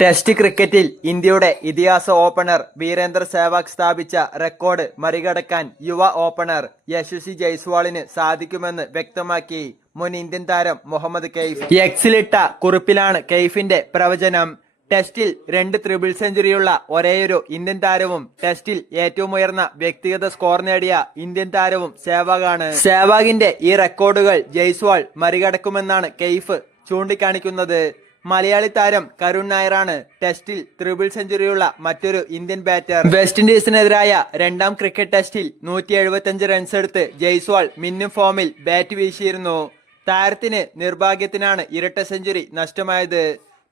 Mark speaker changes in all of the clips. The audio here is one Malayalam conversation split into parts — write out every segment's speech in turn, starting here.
Speaker 1: ടെസ്റ്റ് ക്രിക്കറ്റിൽ ഇന്ത്യയുടെ ഇതിഹാസ ഓപ്പണർ വീരേന്ദർ സേവാഗ് സ്ഥാപിച്ച റെക്കോർഡ് മറികടക്കാൻ യുവ ഓപ്പണർ യശസ്വി ജയ്സ്വാളിന് സാധിക്കുമെന്ന് വ്യക്തമാക്കി മുൻ ഇന്ത്യൻ താരം മുഹമ്മദ് കെയ്ഫ് എക്സിലിട്ട കുറിപ്പിലാണ് കെയ്ഫിന്റെ പ്രവചനം. ടെസ്റ്റിൽ രണ്ട് ത്രിപിൾ സെഞ്ചുറിയുള്ള ഒരേയൊരു ഇന്ത്യൻ താരവും ടെസ്റ്റിൽ ഏറ്റവും ഉയർന്ന വ്യക്തിഗത സ്കോർ നേടിയ ഇന്ത്യൻ താരവും സേവാഗാണ്. സേവാഗിന്റെ ഈ റെക്കോർഡുകൾ ജയ്സ്വാൾ മറികടക്കുമെന്നാണ് കെയ്ഫ് ചൂണ്ടിക്കാണിക്കുന്നത്. മലയാളി താരം കരുൺ നായറാണ് ടെസ്റ്റിൽ ത്രിപിൾ സെഞ്ചുറിയുള്ള മറ്റൊരു ഇന്ത്യൻ ബാറ്റർ വെസ്റ്റ് ഇൻഡീസിനെതിരായ രണ്ടാം ക്രിക്കറ്റ് ടെസ്റ്റിൽ നൂറ്റി എഴുപത്തിയഞ്ച് റൺസ് എടുത്ത് ജയ്സ്വാൾ മിന്നും ഫോമിൽ ബാറ്റ് വീശിയിരുന്നു. താരത്തിന് നിർഭാഗ്യത്തിനാണ് ഇരട്ട സെഞ്ചുറി നഷ്ടമായത്.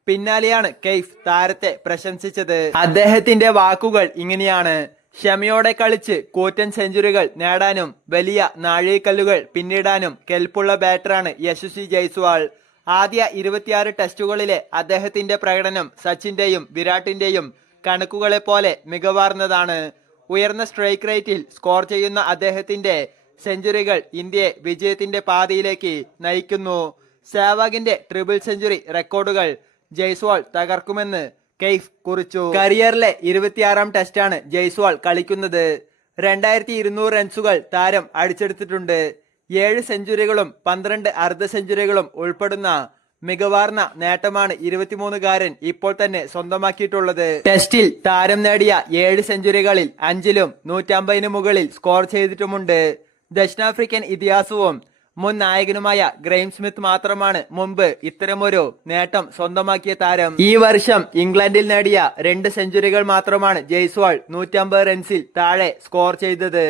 Speaker 1: പിന്നാലെയാണ് കെയ്ഫ് താരത്തെ പ്രശംസിച്ചത്. അദ്ദേഹത്തിന്റെ വാക്കുകൾ ഇങ്ങനെയാണ്. ക്ഷമയോടെ കളിച്ച് കൂറ്റൻ സെഞ്ചുറികൾ നേടാനും വലിയ നാഴികക്കല്ലുകൾ പിന്നിടാനും കെൽപ്പുള്ള ബാറ്ററാണ് യശസ്വി ജയ്സ്വാൾ. ആദ്യ ഇരുപത്തിയാറ് ടെസ്റ്റുകളിലെ അദ്ദേഹത്തിന്റെ പ്രകടനം സച്ചിന്റെയും വിരാട്ടിന്റെയും കണക്കുകളെ പോലെ മികവാർന്നതാണ്. ഉയർന്ന സ്ട്രൈക്ക് റേറ്റിൽ സ്കോർ ചെയ്യുന്ന അദ്ദേഹത്തിന്റെ സെഞ്ചുറികൾ ഇന്ത്യയെ വിജയത്തിന്റെ പാതയിലേക്ക് നയിക്കുന്നു. സേവാഗിന്റെ ട്രിപ്പിൾ സെഞ്ചുറി റെക്കോർഡുകൾ ജയ്സ്വാൾ തകർക്കുമെന്ന് കെയ്ഫ് കുറിച്ചു. കരിയറിലെ ഇരുപത്തിയാറാം ടെസ്റ്റാണ് ജയ്സ്വാൾ കളിക്കുന്നത്. രണ്ടായിരത്തി ഇരുന്നൂറ് റൺസുകൾ താരം അടിച്ചെടുത്തിട്ടുണ്ട്. ഏഴ് സെഞ്ചുറികളും പന്ത്രണ്ട് അർദ്ധ സെഞ്ചുറികളും ഉൾപ്പെടുന്ന മികവാർന്ന നേട്ടമാണ് ഇരുപത്തിമൂന്നുകാരൻ ഇപ്പോൾ തന്നെ സ്വന്തമാക്കിയിട്ടുള്ളത്. ടെസ്റ്റിൽ താരം നേടിയ ഏഴ് സെഞ്ചുറികളിൽ അഞ്ചിലും നൂറ്റമ്പതിനു മുകളിൽ സ്കോർ ചെയ്തിട്ടുമുണ്ട്. ദക്ഷിണാഫ്രിക്കൻ ഇതിഹാസവും മുൻ നായകനുമായ ഗ്രെയിം സ്മിത്ത് മാത്രമാണ് മുമ്പ് ഇത്തരമൊരു നേട്ടം സ്വന്തമാക്കിയ താരം. ഈ വർഷം ഇംഗ്ലണ്ടിൽ നേടിയ രണ്ട് സെഞ്ചുറികൾ മാത്രമാണ് ജയ്സ്വാൾ നൂറ്റമ്പത് റൺസിൽ താഴെ സ്കോർ ചെയ്തത്.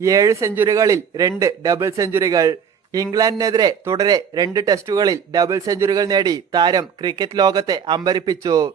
Speaker 1: ഏഴ് സെഞ്ചുറികളിൽ രണ്ട് ഡബിൾ സെഞ്ചുറികൾ. ഇംഗ്ലണ്ടിനെതിരെ തുടരെ രണ്ട് ടെസ്റ്റുകളിൽ ഡബിൾ സെഞ്ചുറികൾ നേടി താരം ക്രിക്കറ്റ് ലോകത്തെ അമ്പരിപ്പിച്ചു.